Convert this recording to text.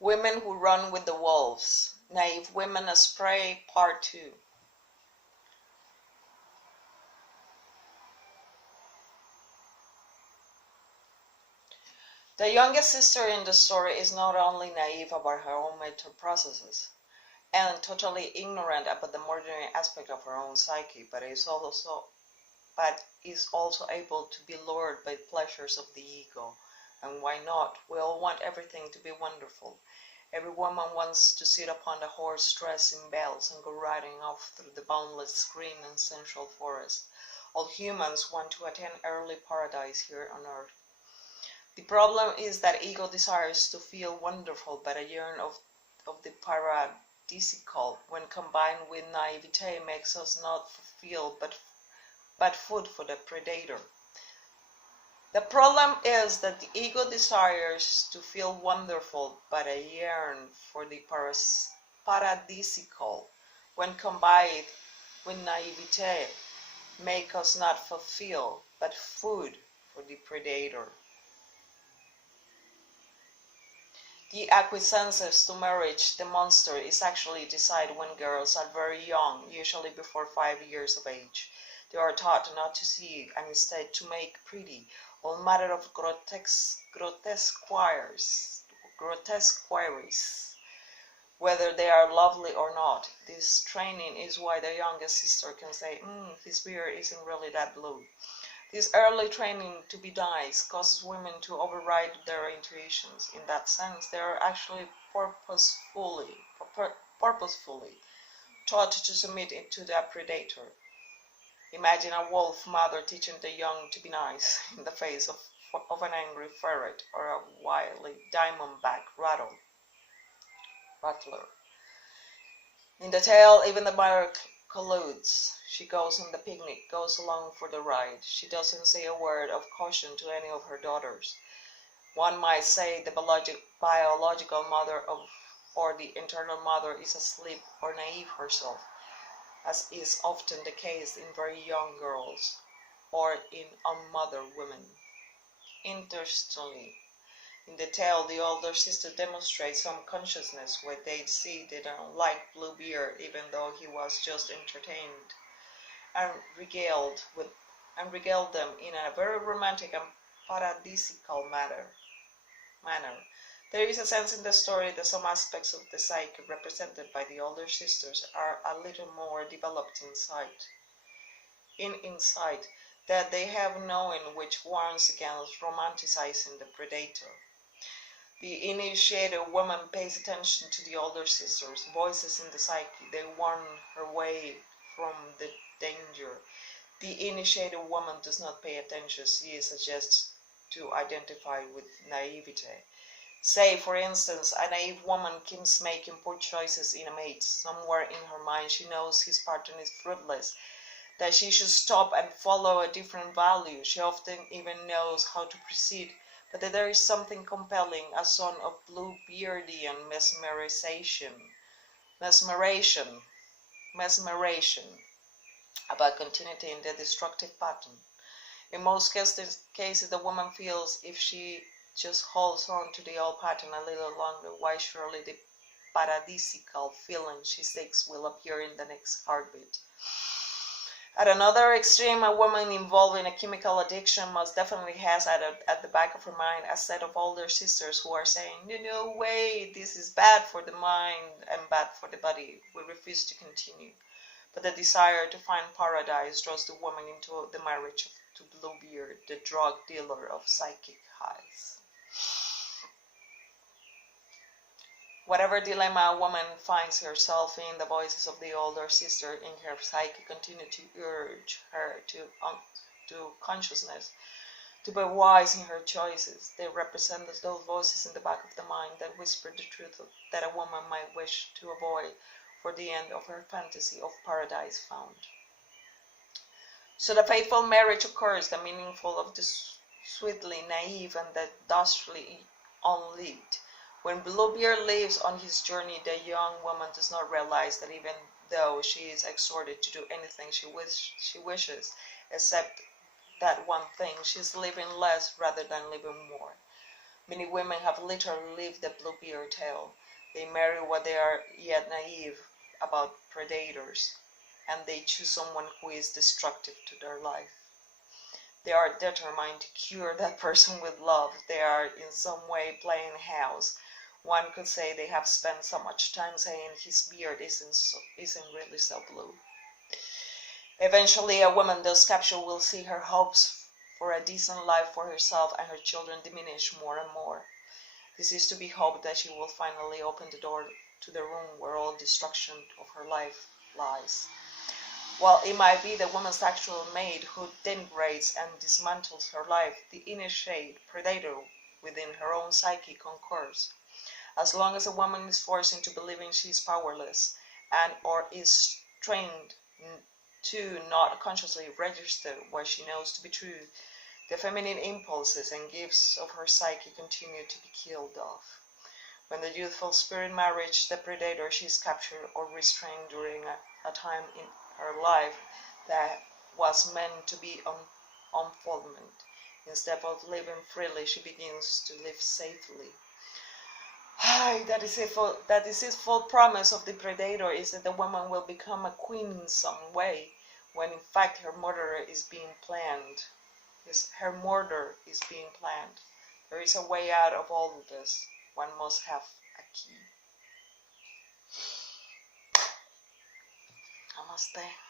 Women who run with the wolves. Naive women as prey, part 2. The youngest sister in the story is not only naive about her own mental processes and totally ignorant about the murdering aspect of her own psyche, but is also able to be lured by pleasures of the ego. And why not? We all want everything to be wonderful. Every woman wants to sit upon the horse dressed in bells and go riding off through the boundless green and sensual forest. All humans want to attain earthly paradise here on earth. The problem is that ego desires to feel wonderful, but a yearn of the paradisical, when combined with naivete, makes us not feel but food for the predator. The problem is that the ego desires to feel wonderful, but a yearn for the paradisical, when combined with naivete, make us not fulfill, but food for the predator. The acquiescence to marriage, the monster, is actually decided when girls are very young, usually before 5 years of age. They are taught not to see and instead to make pretty all manner of grotesque queries, whether they are lovely or not. This training is why the youngest sister can say, his beard isn't really that blue. This early training to be nice causes women to override their intuitions. In that sense, they are actually purposefully taught to submit to the predator. Imagine a wolf mother teaching the young to be nice in the face of an angry ferret or a wily diamondback rattler. In the tale, even the mother colludes. She goes on the picnic, goes along for the ride. She doesn't say a word of caution to any of her daughters. One might say the biological mother or the internal mother is asleep or naive herself, as is often the case in very young girls or in unmothered women. Interestingly, in the tale, the older sister demonstrates some consciousness when they see they don't like Bluebeard, even though he was just entertained, and regaled them in a very romantic and paradisical manner. There is a sense in the story that some aspects of the psyche represented by the older sisters are a little more developed in insight, that they have knowing which warns against romanticizing the predator. The initiated woman pays attention to the older sisters' voices in the psyche. They warn her way from the danger. The initiated woman does not pay attention. She is suggested to identify with naivete. Say, for instance, a naive woman keeps making poor choices in a mate. Somewhere in her mind she knows his partner is fruitless, that she should stop and follow a different value. She often even knows how to proceed, but that there is something compelling, a sort of Bluebeardian mesmeration about continuity in the destructive pattern. In most cases, the woman feels if she just holds on to the old pattern a little longer, why surely the paradisical feeling she seeks will appear in the next heartbeat. At another extreme, a woman involved in a chemical addiction most definitely has at the back of her mind a set of older sisters who are saying, no way, this is bad for the mind and bad for the body. We refuse to continue. But the desire to find paradise draws the woman into the marriage to Bluebeard, the drug dealer of psychic highs. Whatever dilemma a woman finds herself in, the voices of the older sister in her psyche continue to urge her to consciousness, to be wise in her choices. They represent those voices in the back of the mind that whisper the truth that a woman might wish to avoid for the end of her fantasy of paradise found. So the faithful marriage occurs, the meaningful of the sweetly naive and the dastardly unlead. When Bluebeard leaves on his journey, the young woman does not realize that even though she is exhorted to do anything she wishes, except that one thing, she is living less rather than living more. Many women have literally lived the Bluebeard tale. They marry what they are yet naive about predators, and they choose someone who is destructive to their life. They are determined to cure that person with love. They are in some way playing house. One could say they have spent so much time saying his beard isn't really so blue. Eventually, a woman thus captured will see her hopes for a decent life for herself and her children diminish more and more. This is to be hoped that she will finally open the door to the room where all destruction of her life lies. While it might be the woman's actual mate who denigrates and dismantles her life, the initiate predator within her own psyche concurs. As long as a woman is forced into believing she is powerless and or is trained to not consciously register what she knows to be true, the feminine impulses and gifts of her psyche continue to be killed off. When the youthful spirit marriage the predator she is captured or restrained during a time in her life that was meant to be unfoldment. Instead of living freely, she begins to live safely. That is its full promise of the predator, is that the woman will become a queen in some way, when in fact her murder is being planned. Yes, her murder is being planned. There is a way out of all of this. One must have a key. Namaste.